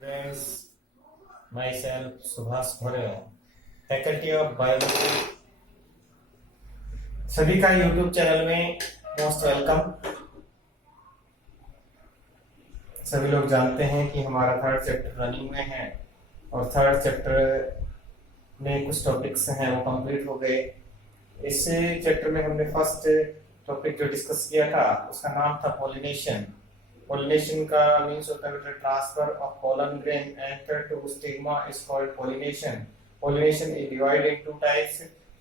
Friends, myself Subhas Bhore, faculty of biology, सभी का YouTube channel में मोस्ट वेलकम। सभी लोग जानते हैं कि हमारा थर्ड चैप्टर रनिंग में है और थर्ड चैप्टर में कुछ टॉपिक्स हैं वो कंप्लीट हो गए। इस चैप्टर में हमने फर्स्ट टॉपिक जो डिस्कस किया था उसका नाम था पॉलिनेशन। पॉलिनेशन का मींस होता है transfer of pollen grain enter to stigma is called pollination. Pollination is divided in two types.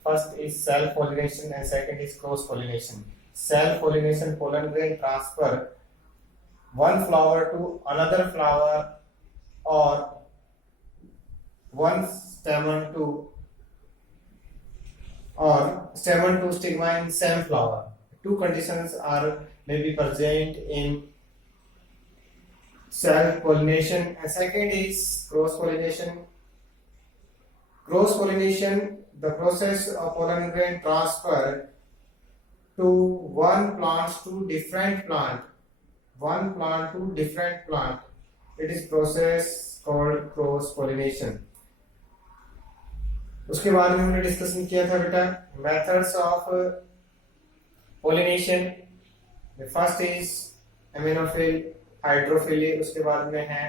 First is self pollination and second is cross pollination. Self pollination, pollen grain transfer one flower to another flower or one stamen to stigma in same flower. Two conditions are may be present in self pollination and second is cross pollination. Cross pollination, the process of pollen grain transfer to one plant to different plant, It is process called cross pollination. उसके बाद में हमने discussion किया था बेटा methods of pollination. The first is amenophil, hydrophily, उसके बाद में है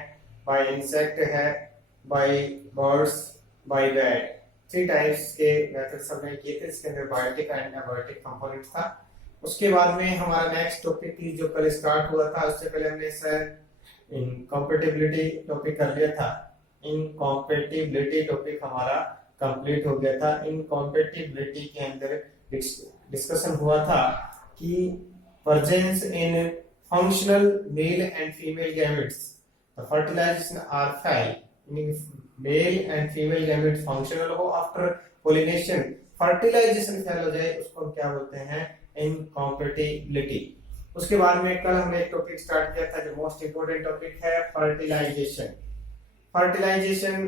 by insect है, by birds, by that. Three types के मेथड्स हमने किए थे, इसके अंदर बायोटिक एंड एबायोटिक कंपोनेंट था। उसके बाद में हमारा नेक्स्ट टॉपिक थी जो कल स्टार्ट हुआ था, उससे पहले हमने सर इनकॉम्पेटिबिलिटी टॉपिक कर लिया था। इनकॉम्पेटिबिलिटी टॉपिक हमारा कंप्लीट हो गया था। इनकॉम्पेटिबिलिटी के अंदर डिस्कशन हुआ था कि presence in functional male and female gametes, the fertilisation are fail, male and female gamete functional हो, आफ्टर पोलिनेशन फर्टिलाइजेशन फेल हो जाए, उसको हम क्या बोलते हैं, इनकॉम्पेटिबिलिटी। उसके बाद में कल हमने एक टॉपिक स्टार्ट किया था जो मोस्ट इंपोर्टेंट टॉपिक है फर्टिलाइजेशन। फर्टिलाइजेशन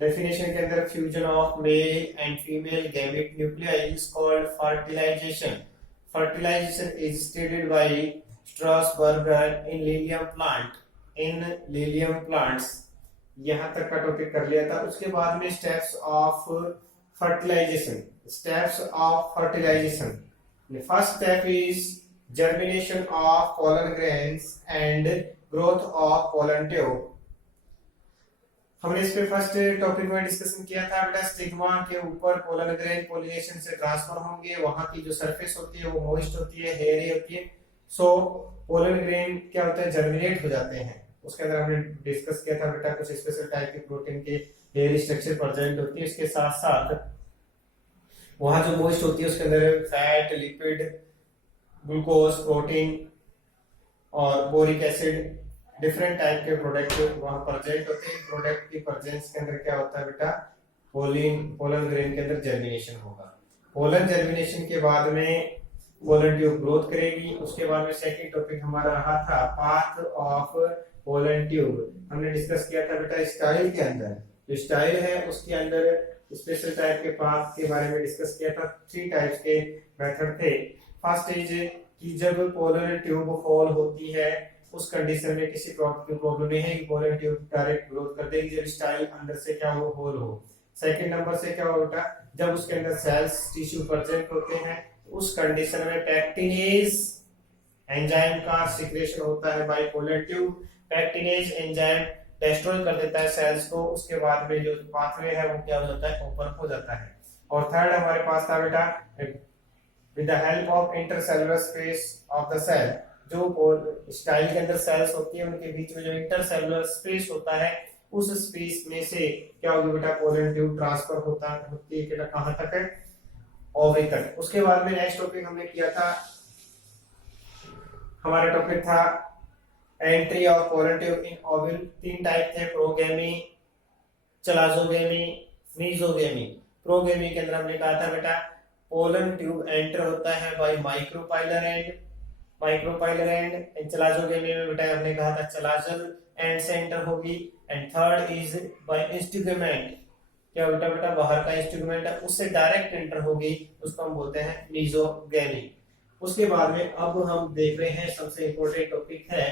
डेफिनेशन के अंदर fusion of male and female gamete nuclei is called fertilisation. Fertilisation is stated by Strasburger in Lilium plants. यहां तक का टॉपिक कर लिया था। उसके बाद में steps of fertilisation. First step is germination of pollen grains and growth of pollen tube. हमने इस पे फर्स्ट टॉपिक में डिस्कशन किया था बेटा, स्टिग्मा के ऊपर पोलन ग्रेन पोलिनेशन से ट्रांसफर होंगे, वहां की जो सरफेस होती है वो मॉइस्ट होती है, हेयरी होती है, सो पोलन ग्रेन क्या होता है, जर्मिनेट हो जाते हैं। उसके अंदर हमने डिस्कस किया था बेटा कुछ स्पेशल टाइप के प्रोटीन के हेयर स्ट्रक्चर प्रेजेंट होती है। इसके साथ साथ वहां जो मोइस्ट होती है उसके अंदर फैट, लिपिड, ग्लूकोज, प्रोटीन और बोरिक एसिड, डिफरेंट टाइप के प्रोडक्ट वहां प्रेजेंट होते हैं। प्रोडक्ट की प्रेजेंस के अंदर क्या होता है बेटा, पोलन ग्रेन के अंदर जर्मिनेशन होगा। पोलन जर्मिनेशन के बाद में पोलन ट्यूब ग्रोथ करेगी। उसके बाद में सेकंड टॉपिक हमारा रहा था पाथ ऑफ पोलन ट्यूब। हमने डिस्कस किया था बेटा स्टाइल के अंदर, जो स्टाइल है उसके अंदर स्पेशल टाइप के पाथ के बारे में डिस्कस किया था। थ्री टाइप्स के मेथड थे। फर्स्ट इज कि जब पोलन ट्यूब फॉल होती है उस कंडीशन में किसी प्रॉब्लम नहीं है कि पोलन ट्यूब डायरेक्ट ग्रोथ कर देगी जब स्टाइल अंदर से क्या हो, होल हो। सेकंड नंबर से क्या होगा, जब उसके अंदर सेल्स टिश्यू प्रेजेंट होते हैं उस कंडीशन में पैक्टिनेज एंजाइम का सिक्रेशन होता है by pollen tube. Pectinase enzyme destroy कर देता है सेल्स को। उसके बाद में जो पाथवे है वो क्या हो जाता है, ओपन हो जाता है। और थर्ड हमारे पास था बेटा with the help of intercellular space of the cell. जो स्टाइल के अंदर सेल्स होती है उनके बीच में जो इंटरसेलुलर स्पेस होता है उस स्पेस में से क्या होगी बेटा, पोलन ट्यूब ट्रांसफर होती है कहां तक है, ओवरी तक। उसके बाद में नेक्स्ट टॉपिक हमने किया था, हमारा टॉपिक था entry of pollen tube in Oval. तीन टाइप थे, प्रोगेमी, चलाजोगेमी, मीजोगेमी। प्रोगेमी के अंदर हमने कहा था बेटा पोलन ट्यूब एंटर होता है बाय माइक्रोपाइलर एंड चलाजोगेमी में बेटा हमने कहा था चलाजल एंड से एंटर होगी। एंड थर्ड इज बाय इंस्टिग्यूमेंट, क्या बेटा बाहर का इंस्ट्रूमेंट है उससे डायरेक्ट एंटर होगी, उसको हम बोलते हैं मीजोगेमी। उसके बाद में अब हम देख रहे हैं सबसे इंपॉर्टेंट टॉपिक है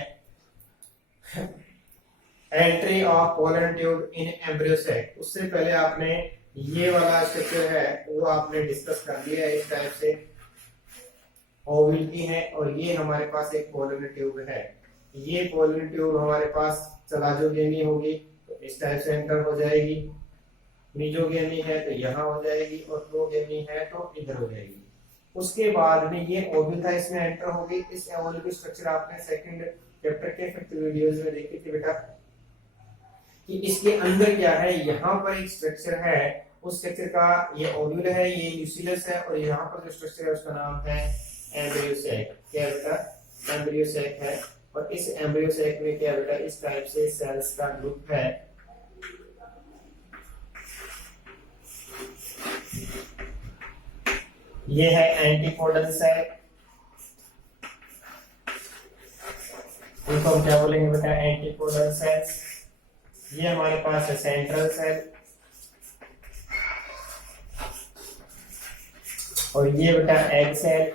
entry of pollen tube in embryo sac. उससे पहले आपने ये वाला स्ट्रक्चर है वो आपने डिस्कस कर लिया है। इस टाइप से ओवल की है और ये हमारे पास एक पोलन ट्यूब है। ये पोलन ट्यूब हमारे पास चलाजोगेमी होगी तो इस टाइप से एंटर हो जाएगी, मीजोगेमी है तो यहाँ हो जाएगी और प्रोगेमी है तो इधर हो जाएगी। उसके बाद में ये ओवल था, इसमें एंटर होगी। इस ओवल की स्ट्रक्चर आपने सेकंड चैप्टर के फिफ्थ वीडियोस में देखी थी बेटा कि इसके अंदर क्या है। यहाँ पर एक स्ट्रक्चर है, उस स्ट्रक्चर का ये ओव्यूल है, ये न्यूक्लियस है और यहाँ पर जो स्ट्रक्चर है उसका नाम है एम्ब्रियो सैक। क्या बेटा? एम्ब्रियो सैक है। और इस एम्ब्रियो सैक में क्या बेटा इस टाइप से सेल्स का ग्रुप है। ये है एंटीपोडल सेल, इनको हम क्या बोलेंगे बेटा? Antipodal cells. ये हमारे पास है सेंट्रल सेल और ये बेटा एग सेल।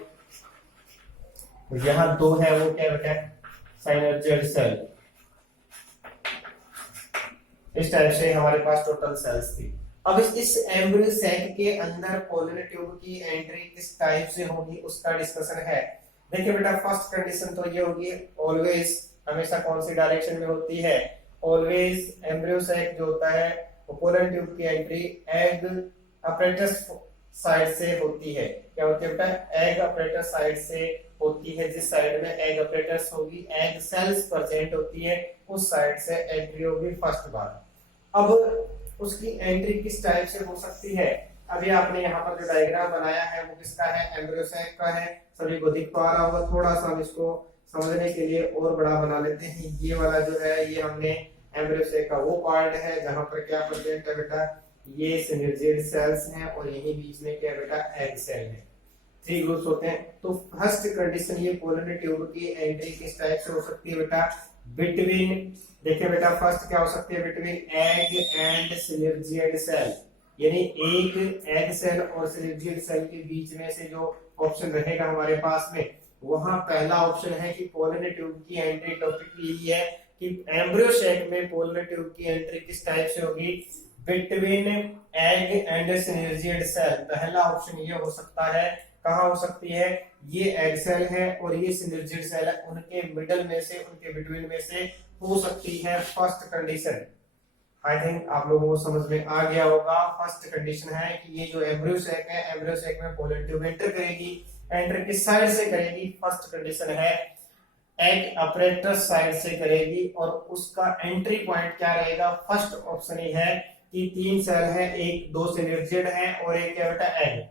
यहाँ दो है वो क्या बेटा? साइनर्जिड सेल। इस टाइप से हमारे पास टोटल सेल्स थी। अब इस एम्ब्रियो सैक के अंदर पोलन ट्यूब की एंट्री किस टाइप से होगी उसका डिस्कशन है। देखिए बेटा फर्स्ट कंडीशन तो ये होगी, ऑलवेज हमेशा कौन सी डायरेक्शन में होती है? ऑलवेज एम्ब्रियो सैक जो होता है वो पोलन ट्यूब की एंट्री एग अपरेटस साइड से होती है। क्या होती है बेटा? एग अपरेटस साइड से होती है। जिस साइड में एग अपरेटस होगी, एग सेल्स प्रेजेंट होती है, उस साइड से एंट्री होगी फर्स्ट बार। अब उसकी एंट्री किस टाइप से हो सकती है? अभी आपने यहाँ पर जो डायग्राम बनाया है वो किसका है? एम्ब्रियो सैक का है। सभी को दिख पा रहा होगा। थोड़ा सा हम इसको समझने के लिए और बड़ा बना लेते हैं। ये वाला जो है ये हमने एम्ब्रियो सैक का वो पार्ट है जहां पर क्या प्रेजेंट है बेटा? ये सिनर्जिड सेल्स हैं और यही बीच में क्या बेटा? एग सेल है। थ्री ग्रुप्स होते हैं। तो फर्स्ट कंडीशन ये पोलन ट्यूब की एंट्री किस टाइप से हो सकती है बेटा? बिटवीन, देखिए बेटा फर्स्ट क्या हो सकती है? Between egg and synergid cell, यानी एक एग सेल और सिनर्जिड सेल के बीच में से जो ऑप्शन रहेगा हमारे पास में, वहां पहला ऑप्शन है कि पोलन ट्यूब की एंट्री। टॉपिक यही है कि एम्ब्रियो सैक में पोलन ट्यूब की एंट्री किस टाइप से होगी? Between egg and synergid cell. पहला ऑप्शन ये हो सकता है। कहां हो सकती है? ये एग सेल है और ये सिनर्जिड सेल है, उनके मिडल में से, उनके बिटवीन में से हो सकती है फर्स्ट कंडीशन। आई थिंक आप लोगों को समझ में आ गया होगा। फर्स्ट कंडीशन है कि ये जो एम्ब्रियो सैक है, एम्ब्रियो सैक में पोलन ट्यूब एंटर करेगी। एंटर किस साइड से करेगी? फर्स्ट कंडीशन है एग अपरेटस साइड से करेगी। और उसका एंट्री पॉइंट क्या रहेगा? फर्स्ट ऑप्शन ही है कि तीन सेल है, एक दो सिनर्जिड है और एक क्या बेटा? एग।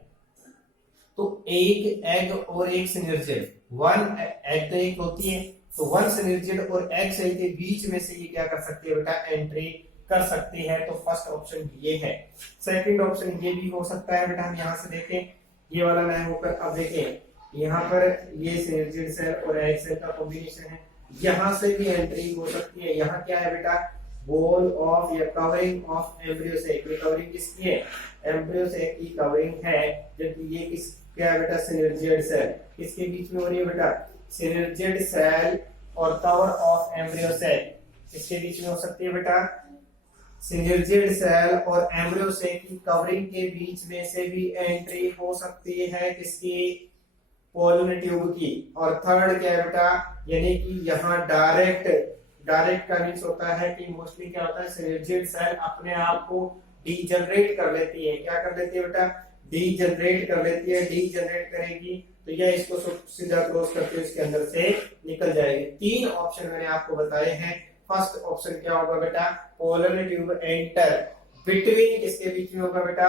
तो एक एग और एक सिनर्जिड, वन एग तो एक होती है, तो वन सिनर्जिड और एग सेल के बीच में से ये क्या कर सकती है बेटा? एंट्री कर सकती है। तो फर्स्ट ऑप्शन ये है। सेकंड ऑप्शन ये भी हो सकता है बेटा। हम यहाँ से देखें, ये वाला ना होकर अब देखें यहाँ पर ये सिनर्जिड सेल और एग सेल का कॉम्बिनेशन है, यहाँ से भी एंट्री हो सकती है। यहाँ क्या है बेटा? वॉल ऑफ या कवरिंग ऑफ एम्ब्रियो सैक। ये कवरिंग किसकी है? एम्ब्रियो सैक की कवरिंग है। जबकि ये किस क्या है बेटा? Synergid cell. किसके बीच में हो रही है बेटा? सिनर्जिड सेल और कवर ऑफ एम्ब्रियो सैक किसके बीच में हो सकती है बेटा? सिनर्जिड सेल और एम्ब्रियो सैक की कवरिंग के बीच में से भी एंट्री हो सकती है। किसकी? पोलन ट्यूब की। और थर्ड क्या है बेटा? यानी कि यहाँ डायरेक्ट का मीन्स होता है कि मोस्टली क्या होता है? सिनर्जिड सेल अपने आप को डीजनरेट कर लेती है। क्या कर लेती है बेटा? डीजनरेट कर लेती है। डीजनरेट करेगी तो यह इसको सीधा क्रॉस करके इसके अंदर से निकल जाएगी। तीन ऑप्शन मैंने आपको बताए हैं। फर्स्ट ऑप्शन क्या होगा बेटा? पोलन ट्यूब एंटर बिटवीन, किसके बीच में होगा बेटा?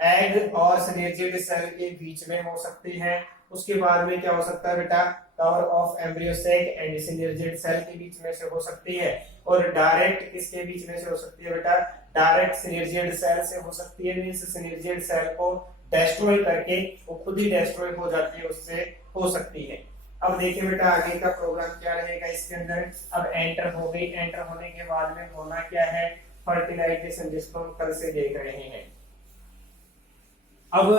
एग और सिनर्जिड सेल के बीच में हो सकती है। उसके बाद में क्या हो सकता है बेटा? Cover of embryo sac and synergid cell के बीच में से हो सकती है। और डायरेक्ट किसके बीच में से हो सकती है बेटा? डायरेक्ट सिनर्जिड सेल से हो सकती है। मींस सिनर्जिड सेल को डिस्ट्रॉय करके वो खुद ही डिस्ट्रॉय हो जाती है, उससे हो सकती है। अब देखिए बेटा आगे का प्रोग्राम क्या रहेगा इसके अंदर। अब एंटर हो गई, एंटर होने के बाद में होना क्या है? फर्टिलाइजेशन, जिसको हम कल से देख रहे हैं। अब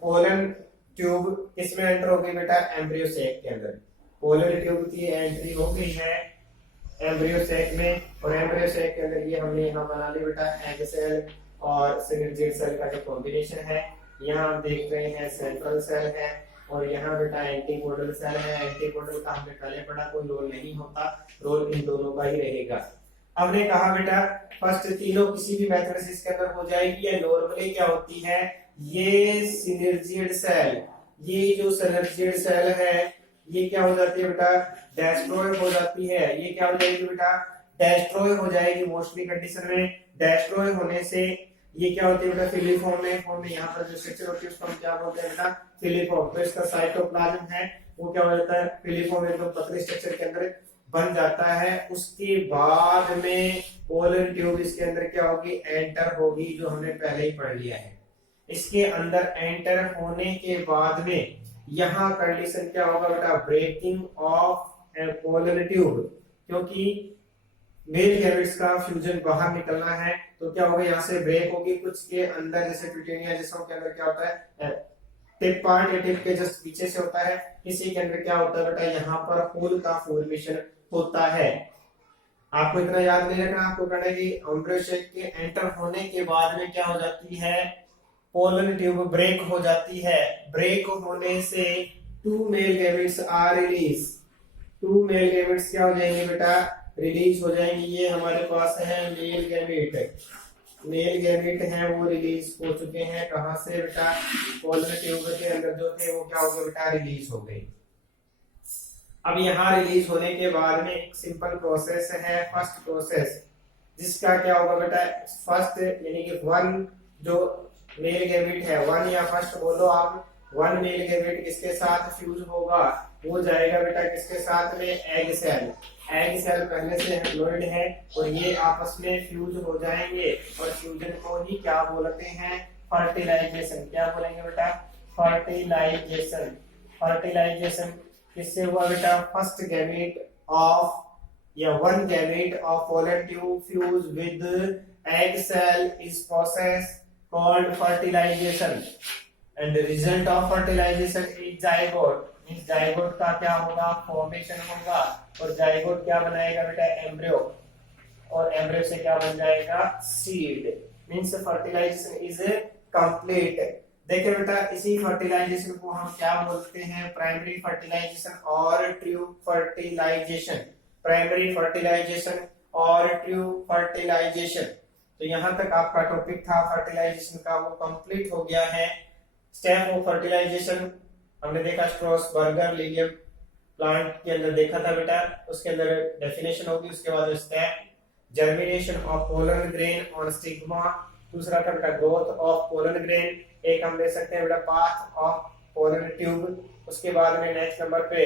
पोलन ट्यूब किसमें एंटर हो गई बेटा? एम्ब्रियो सैक के अंदर। पोलन ट्यूब की एंट्री हो गई है एम्ब्रियो सेक में, और एम्ब्रियो सेक के अंदर ये हमने यहाँ बना ली बेटा एग सेल और सिनर्जिड सेल का जो कॉम्बिनेशन है। यहाँ हम देख रहे हैं सेंट्रल सेल है, और यहाँ बेटा एंटीपोडल सेल है। एंटीपोडल का हमने पहले पढ़ा, कोई रोल नहीं होता, रोल इन दोनों का ही रहेगा। हमने कहा बेटा फर्स्ट तीनों किसी भी मेथड से इसके अंदर हो जाएगी, या नॉर्मली क्या होती है, ये सिनर्जिड सेल, ये जो सिनर्जिड सेल है ये क्या हो जाती है बेटा, डेस्ट्रॉय हो जाती है। ये क्या हो जाएगी बेटा, डेस्ट्रॉय हो जाएगी मोस्टली कंडीशन में। डेस्ट्रॉय होने से ये क्या होती है बेटा, फिलिफॉर्म में यहाँ पर जो स्ट्रक्चर होती है उसको हम क्या बोलते हैं बेटा, फिलिफॉर्म। तो इसका साइटोप्लाज्म है वो क्या हो जाता है, फिलिफॉर्म एकदम पतले स्ट्रक्चर के अंदर बन जाता है। उसके बाद में पोलन ट्यूब इसके अंदर क्या होगी, एंटर होगी, जो हमने पहले ही पढ़ लिया है। इसके अंदर एंटर होने के बाद में यहाँ कंडीशन क्या होगा बेटा, ब्रेकिंग ऑफ पोलन ट्यूब, क्योंकि मेल गैमेट्स का फ्यूजन बाहर निकलना है तो क्या होगा, यहाँ से ब्रेक होगी। कुछ के अंदर जैसे प्यूटेनिया जिसम के अंदर क्या होता है, टिप पार्ट या टिप के जस्ट पीछे से होता है, इसी के अंदर क्या होता है बेटा, यहाँ पर होल का फॉर्मेशन होता है। आपको इतना याद नहीं रखना, आपको कहना है कि एम्ब्रियो सेक के एंटर होने के बाद में क्या हो जाती है, पोलन ट्यूब ब्रेक हो जाती है। ब्रेक होने से two male gametes are release, two male gametes क्या हो जाएंगे बेटा, रिलीज हो जाएंगे। ये हमारे पास है मेल गैमेट, मेल गैमेट है वो रिलीज हो चुके हैं। कहां से बेटा, पोलन ट्यूब के अंदर जो थे वो क्या हो गए बेटा, रिलीज हो गए। अब यहाँ रिलीज होने के बाद में एक सिंपल प्रोसेस है, फर्स्ट प्रोसेस, जिसका क्या होगा बेटा, फर्स्ट यानी कि वन जो मेल गैमेट है, वन या फर्स्ट बोलो आप, वन मेल गैमेट किसके साथ फ्यूज होगा, वो जाएगा बेटा किसके साथ में, एग सेल। एग सेल पहले से हैप्लॉइड है और ये आपस में फ्यूज हो जाएंगे, और फ्यूजन को ही क्या बोलते हैं, फर्टिलाइजेशन। क्या बोलेंगे बेटा, फर्टिलाइजेशन। फर्टिलाइजेशन किससे हुआ बेटा, फर्स्ट गैमेट ऑफ या one gamete of pollen tube fuse with egg cell is process called fertilization, and the result of fertilization is zygote। Means zygote का क्या होगा, फॉर्मेशन होगा, और जाइगोट क्या बनाएगा बेटा, एम्ब्रियो, और एम्ब्रियो से क्या बन जाएगा, seed. Means fertilization is complete. देखिए बेटा इसी फर्टिलाइजेशन को हम क्या बोलते हैं, प्राइमरी फर्टिलाइजेशन और ट्यूब फर्टिलाइजेशन। प्राइमरी फर्टिलाइजेशन और ट्यूब फर्टिलाइजेशन। तो यहाँ तक आपका टॉपिक था फर्टिलाइजेशन का, वो कंप्लीट हो गया है। स्टेप ऑफ फर्टिलाइजेशन हमने देखा, स्ट्रॉसबर्गर लिलियम प्लांट के अंदर देखा था बेटा, उसके अंदर डेफिनेशन होगी। उसके बाद step germination of pollen grain on stigma, दूसरा था बेटा ग्रोथ ऑफ पोलन ग्रेन, एक हम ले सकते हैं बेटा पाथ ऑफ पोलन ट्यूब। उसके बाद में नेक्स्ट नंबर पे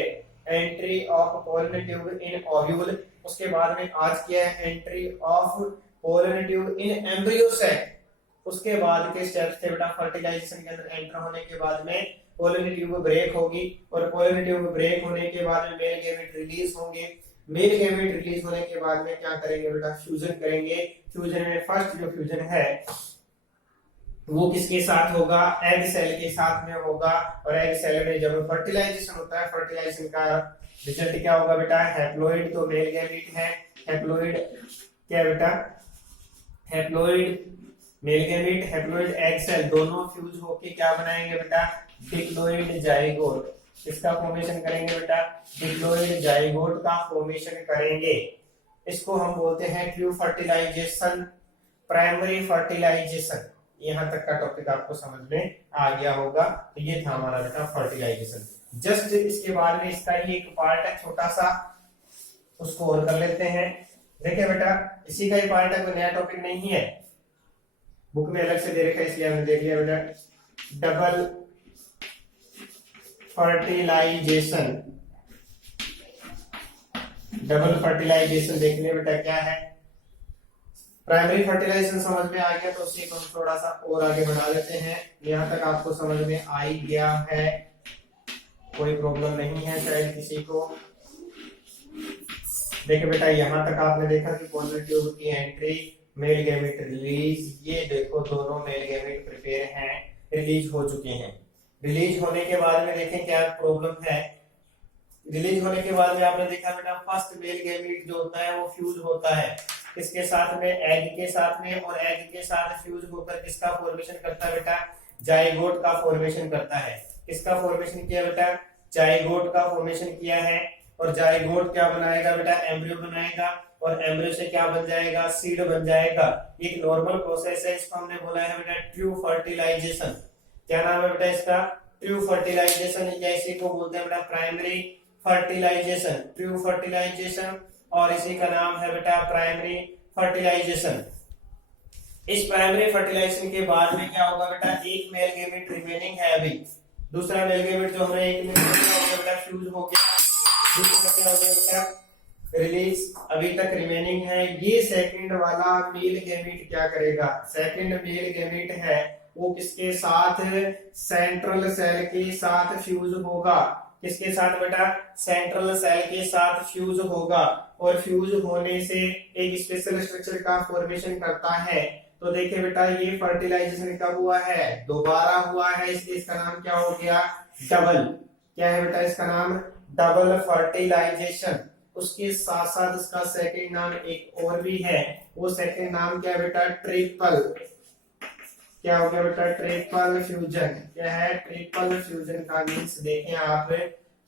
entry of pollen tube in ovule. उसके बाद में आज किया है entry of pollen tube in embryo sac. उसके बाद के स्टेप्स थे बेटा फर्टिलाइजेशन के अंदर एंटर होने के बाद में पोलन ट्यूब ब्रेक होगी, और पोलन ट्यूब ब्रेक होने के बाद में मेल गैमेट रिलीज होंगे। मेल गैमेट रिलीज होने के बाद में क्या करेंगे बेटा, फ्यूजन करेंगे। फ्यूजन में फर्स्ट जो फ्यूजन है वो किसके साथ होगा, एग सेल के साथ में होगा। और एग सेल में जब फर्टिलाइजेशन होता है, फर्टिलाइजेशन का रिजल्ट क्या होगा बेटा, हैप्लॉइड तो मेल गैमेट है, हैप्लॉइड क्या बेटा, haploid male gamete, haploid egg cell दोनों फ्यूज होके क्या बनाएंगे बेटा, डिप्लॉइड जाइगोट। इसका फॉर्मेशन करेंगे बेटा, डिप्लॉइड जाइगोट का फॉर्मेशन करेंगे। इसको हम बोलते हैं ट्यूब फर्टिलाइजेशन, प्राइमरी फर्टिलाइजेशन। यहाँ तक का टॉपिक आपको समझ में आ गया होगा। तो ये था हमारा बेटा फर्टिलाइजेशन। जस्ट इसके बाद में इसका ही एक पार्ट है छोटा सा, उसको और कर लेते हैं। देखिए बेटा इसी का ही पार्ट है, कोई नया टॉपिक नहीं है, बुक में अलग से दे रखा है इसलिए हमने देख लिया बेटा। डबल फर्टिलाइजेशन, डबल फर्टिलाइजेशन देखने बेटा क्या है। प्राइमरी फर्टिलाइजेशन समझ में आ गया, तो उसी को हम थोड़ा सा और आगे बढ़ा लेते हैं। यहाँ तक आपको समझ में आ ही गया है, कोई प्रॉब्लम नहीं है शायद किसी को। देखिए बेटा यहाँ तक आपने देखा कि पोलन ट्यूब की एंट्री, मेल गैमेट रिलीज, ये देखो दोनों मेल गैमेट प्रिपेयर हैं, रिलीज हो चुके हैं। रिलीज होने के बाद में देखें क्या प्रॉब्लम है, रिलीज होने के बाद में आपने देखा बेटा फर्स्ट मेल गैमीट जो होता है वो फ्यूज होता है किसके साथ में, एग के साथ में, और एग के साथ फ्यूज होकर किसका फॉर्मेशन करता है बेटा, जाइगोट का फॉर्मेशन करता है। किसका फॉर्मेशन किया बेटा, जाइगोट का फॉर्मेशन किया है। और जाइगोट क्या बनाएगा बेटा, एम्ब्रियो बनाएगा, और एम्ब्रियो से क्या बन जाएगा, सीड बन जाएगा। एक नॉर्मल प्रोसेस है, इसको हमने बोला है बेटा ट्रू फर्टिलाइजेशन। क्या नाम है बेटा इसका, ट्रू फर्टिलाइजेशन, या इसी को बोलते हैं बेटा प्राइमरी फर्टिलाइजेशन, ट्रू फर्टिलाइजेशन, और इसी का नाम है बेटा प्राइमरी फर्टिलाइजेशन। इस प्राइमरी फर्टिलाइजेशन के बाद में क्या होगा बेटा, एक मेल गैमेट रिमेनिंग है अभी, दूसरा मेल गैमेट जो हमने एक में बेटा फ्यूज हो गया, दूसरा क्या हो गया बेटा रिलीज, अभी तक रिमेनिंग है। ये सेकंड वाला मेल गैमेट क्या करेगा, सेकंड मेल गैमेट है वो किसके साथ, सेंट्रल सेल के साथ फ्यूज होगा। किसके साथ बेटा, सेंट्रल सेल के साथ फ्यूज होगा, और फ्यूज होने से एक स्पेशल स्ट्रक्चर का फॉर्मेशन करता है। तो देखिए बेटा ये फर्टिलाइजेशन कब हुआ है, दोबारा हुआ है, इसलिए इसका नाम क्या हो गया, डबल। क्या है बेटा इसका नाम, डबल फर्टिलाइजेशन। उसके साथ साथ इसका सेकंड नाम एक और भी है, वो सेकंड नाम क्या है बेटा, ट्रिपल। क्या हो गया बेटा, ट्रिपल फ्यूजन। क्या है, ट्रिपल फ्यूजन का मींस देखें आप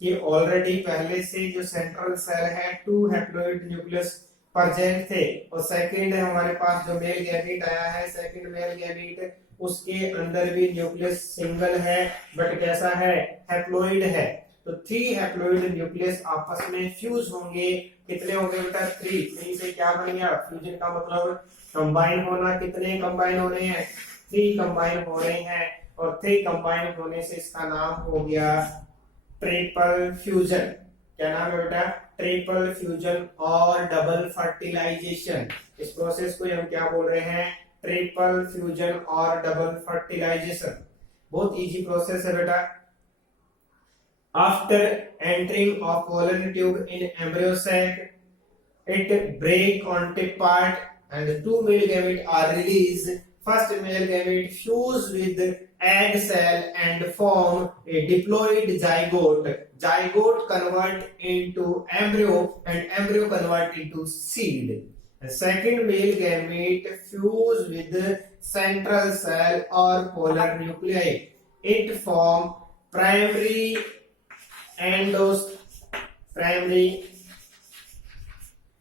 कि ऑलरेडी पहले से जो सेंट्रल सेल है 2 हैप्लॉइड न्यूक्लियस प्रेजेंट थे, और सेकंड है हमारे पास जो मेल गैमीट आया है, सेकंड मेल गैमीट, उसके अंदर भी न्यूक्लियस सिंगल है, बट कैसा है, हैप्लॉइड है। तो 3 हैप्लॉइड न्यूक्लियस आपस में फ्यूज होंगे। कितने होंगे बेटा, 3 से क्या बन गया, फ्यूजन का मतलब कंबाइन होना। कितने कंबाइन हो रहे हैं, 3 कंबाइन हो रहे हैं, और 3 कंबाइन होने से इसका नाम हो गया ट्रिपल फ्यूजन। क्या नाम है बेटा, ट्रिपल फ्यूजन और डबल फर्टिलाइजेशन। इस प्रोसेस को हम क्या बोल रहे हैं, ट्रिपल फ्यूजन और डबल फर्टिलाइजेशन। बहुत इजी प्रोसेस है बेटा। After entering of pollen tube in embryo sac, it break on tip part and 2 male gamete are released. First male gamete fuse with egg cell and form a diploid zygote. Zygote convert into embryo and embryo convert into seed. The second male gamete fuse with central cell or polar nuclei. It form primary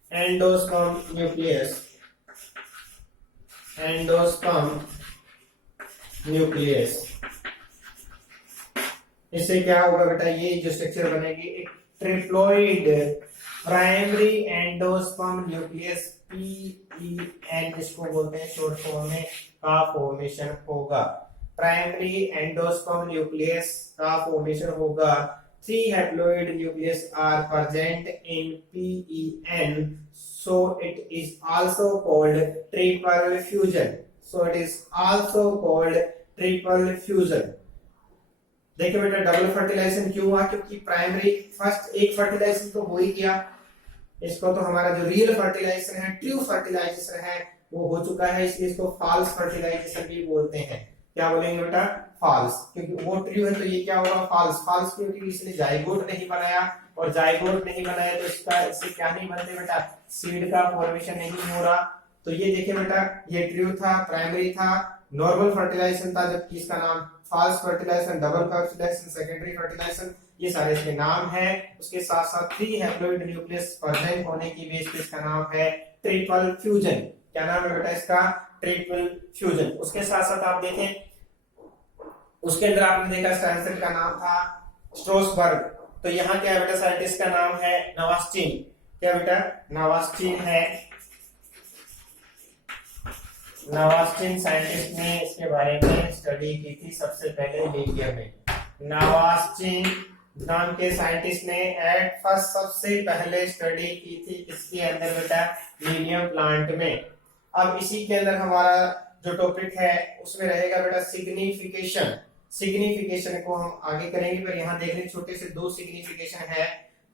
endosperm nucleus. Endosperm nucleus. इससे क्या होगा बेटा, ये जो structure बनेगी एक triploid primary endosperm nucleus, PEN जिसको बोलते हैं शॉर्ट फॉर्म में, का फॉर्मेशन होगा। प्राइमरी एंडोस्पर्म न्यूक्लियस का फॉर्मेशन होगा। 3 haploid nucleus are present in PEN, so it is also called triple fusion. देखिए बेटा डबल फर्टिलाइजेशन क्यों हुआ, क्योंकि प्राइमरी फर्स्ट एक फर्टिलाइजेशन तो हो ही गया, इसको तो हमारा जो रियल फर्टिलाइजेशन है, ट्रू फर्टिलाइजेशन है, वो हो चुका है, इसलिए इसको फॉल्स फर्टिलाइजेशन भी बोलते हैं। क्या बोलेंगे बेटा, फॉल्स, क्योंकि वो ट्रू है तो ये क्या होगा, फॉल्स। फॉल्स क्योंकि इसने जाइगोट नहीं बनाया, और जाइगोट नहीं बनाया तो इससे क्या नहीं बनते बेटा, सीड का फॉर्मेशन नहीं हो रहा। तो ये देखिए बेटा, ये ट्रू था, प्राइमरी था, नॉर्मल फर्टिलाइजेशन था, जबकि इसका नाम false fertilization, double fertilization, secondary fertilization, ये सारे इसके नाम है। उसके साथ साथ 3 हैप्लॉइड न्यूक्लियस प्रेजेंट होने की बेस पे इसका नाम है ट्रिपल फ्यूजन। क्या नाम है बेटा इसका, ट्रिपल फ्यूजन। उसके साथ साथ आप देखें, उसके अंदर आपने देखा स्टैनसन का नाम था स्ट्रोसबर्ग, तो यहाँ क्या है बेटा, साइंटिस्ट का नाम है नवास्टिन। क्या बेटा, नवास्टिन है, नवास्टिन साइंटिस्ट ने इसके बारे में स्टडी की थी सबसे पहले लीबिया में। नवास्टिन नाम के साइंटिस्ट ने एट फर्स्ट सबसे पहले स्टडी की थी किसके अंदर बेटा, लीबियम प्लांट में। अब इसी के अंदर हमारा जो टॉपिक है उसमें रहेगा बेटा सिग्निफिकेशन। सिग्निफिकेशन को हम आगे करेंगे, पर यहाँ देख लें छोटे से 2 सिग्निफिकेशन है।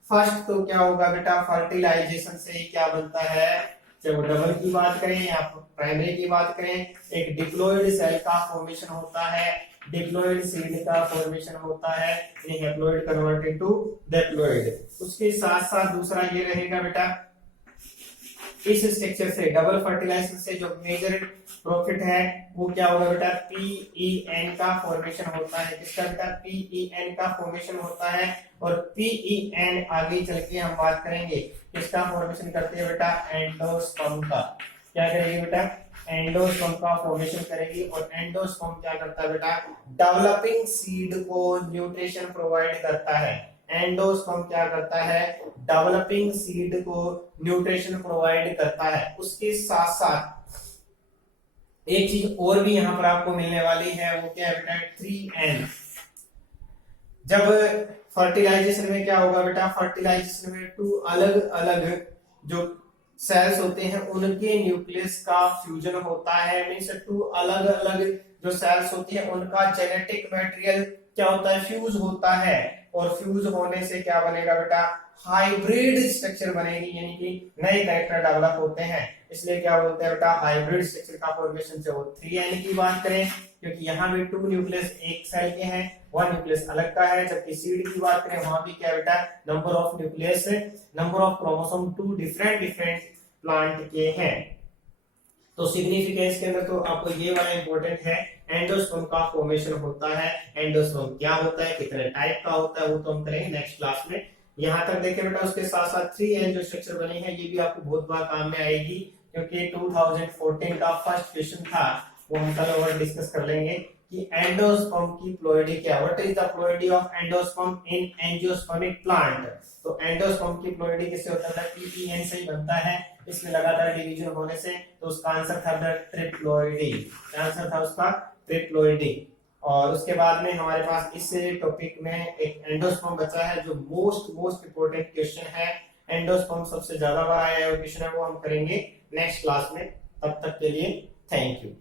फर्स्ट तो क्या होगा बेटा, फर्टिलाइजेशन से ही क्या बनता है, चाहे वो डबल की बात करें या प्राइमरी की बात करें, एक डिप्लॉइड सेल का फॉर्मेशन होता है, डिप्लॉइड सीड का फॉर्मेशन होता है, यानी हैप्लॉइड कन्वर्ट इनटू डिप्लॉइड। उसके साथ साथ दूसरा ये रहेगा बेटा, इस स्ट्रक्चर से डबल फर्टिलाइजेशन से जो मेजर प्रॉफिट है वो क्या होगा बेटा, PEN का फॉर्मेशन होता है। किसका बेटा, PEN का फॉर्मेशन होता है। और PEN आगे चल के हम बात करेंगे किसका फॉर्मेशन करते हैं बेटा, एंडोस्पर्म का। क्या करेंगे बेटा, एंडोस्पर्म का फॉर्मेशन करेगी। और एंडोस्पर्म क्या करता है बेटा, डेवलपिंग सीड को न्यूट्रिशन प्रोवाइड करता है। एंडोस्पर्म क्या करता है, डेवलपिंग सीड को न्यूट्रिशन प्रोवाइड करता है। उसके साथ साथ एक चीज और भी यहां पर आपको मिलने वाली है, वो क्या है बेटा, 3N। जब फर्टिलाइजेशन में क्या होगा बेटा, फर्टिलाइजेशन में 2 अलग अलग जो सेल्स होते हैं उनके न्यूक्लियस का फ्यूजन होता है। मींस 2 अलग अलग जो सेल्स होती है उनका जेनेटिक मटेरियल क्या होता है, फ्यूज होता है। और फ्यूज होने से क्या बनेगा बेटा, हाइब्रिड स्ट्रक्चर बनेगी, यानी कि नए कैरेक्टर डेवलप होते हैं। इसलिए क्या बोलते हैं बेटा, हाइब्रिड स्ट्रक्चर का फॉर्मेशन से वो 3N की बात करें, क्योंकि यहाँ भी 2 न्यूक्लियस एक सेल के हैं, 1 न्यूक्लियस अलग का है। जबकि सीड की बात करें वहां भी क्या बेटा, number of nucleus, number of chromosome 2 different plant के हैं। तो सिग्निफिकेंस के अंदर तो आपको ये वाला इंपॉर्टेंट है, एंडोस्पर्म का फॉर्मेशन होता है। एंडोस्पर्म क्या होता है, कितने टाइप का होता है, वो तो हम करेंगे नेक्स्ट क्लास में। यहां तक देखें बेटा, उसके साथ साथ 3N जो स्ट्रक्चर बनी है ये भी आपको बहुत बार काम में आएगी, क्योंकि 2014 का फर्स्ट क्वेश्चन था, वो हम कल और डिस्कस कर लेंगे कि एंडोस्पर्म की प्लॉइडी क्या, what is the ploidy of endosperm in angiospermic plant. तो एंडोस्पर्म की प्लॉइडी किससे होता है, PEN से ही बनता है। इसमें लगातार डिवीजन होने से, तो उसका आंसर था ट्रिप्लॉइडी। आंसर था उसका ट्रिप्लॉइडी। और उसके बाद में हमारे पास इस टॉपिक में एक एंडोस्पर्म बचा है, जो मोस्ट इंपोर्टेंट क्वेश्चन है। एंडोस्पर्म सबसे ज्यादा बार आया हुआ क्वेश्चन है, वो हम करेंगे नेक्स्ट क्लास में। तब तक के लिए थैंक यू।